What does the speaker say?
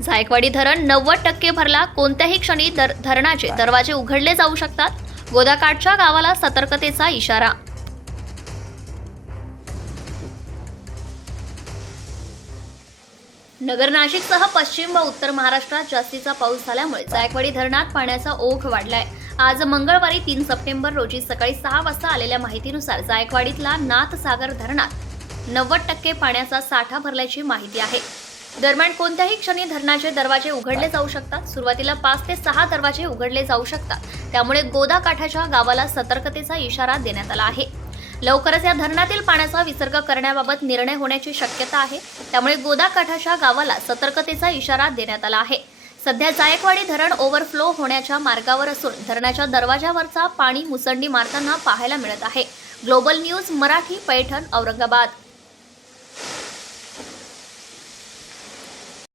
जायकवाडी धरण नव्वद टक्के भरला कोणत्याही क्षणी दर धरणाचे दरवाजे उघडले जाऊ शकतात. गोदाकाठच्या गावाला सतर्कतेचा इशारा. नगर नाशिकसह पश्चिम व उत्तर महाराष्ट्रात जास्तीचा पाऊस झाल्यामुळे जायकवाडी धरणात पाण्याचा ओघ वाढलाय. आज मंगळवारी तीन सप्टेंबर रोजी सकाळी सहा वाजता आलेल्या माहितीनुसार जायकवाडीतला नाथसागर धरणात नव्वद टक्के पाण्याचा साठा भरल्याची माहिती आहे. दरम्यान कोणत्याही क्षणी धरणाचे दरवाजे उघडले जाऊ शकतात. सुरुवातीला पाच ते सहा दरवाजे उघडले जाऊ शकतात. त्यामुळे गोदा काठाच्या गावाला सतर्कतेचा इशारा देण्यात आला आहे. लवकरच या धरणातील पाण्याचा विसर्ग करण्याबाबत निर्णय होण्याची शक्यता आहे. त्यामुळे गोदा काठाच्या गावाला सतर्कतेचा इशारा देण्यात आला आहे. सध्या जायकवाडी धरण ओव्हरफ्लो होण्याच्या मार्गावर असून धरणाच्या दरवाजावरचा पाणी मुसंडी मारताना पाहायला मिळत आहे. Global news Marathi Paithan Aurangabad.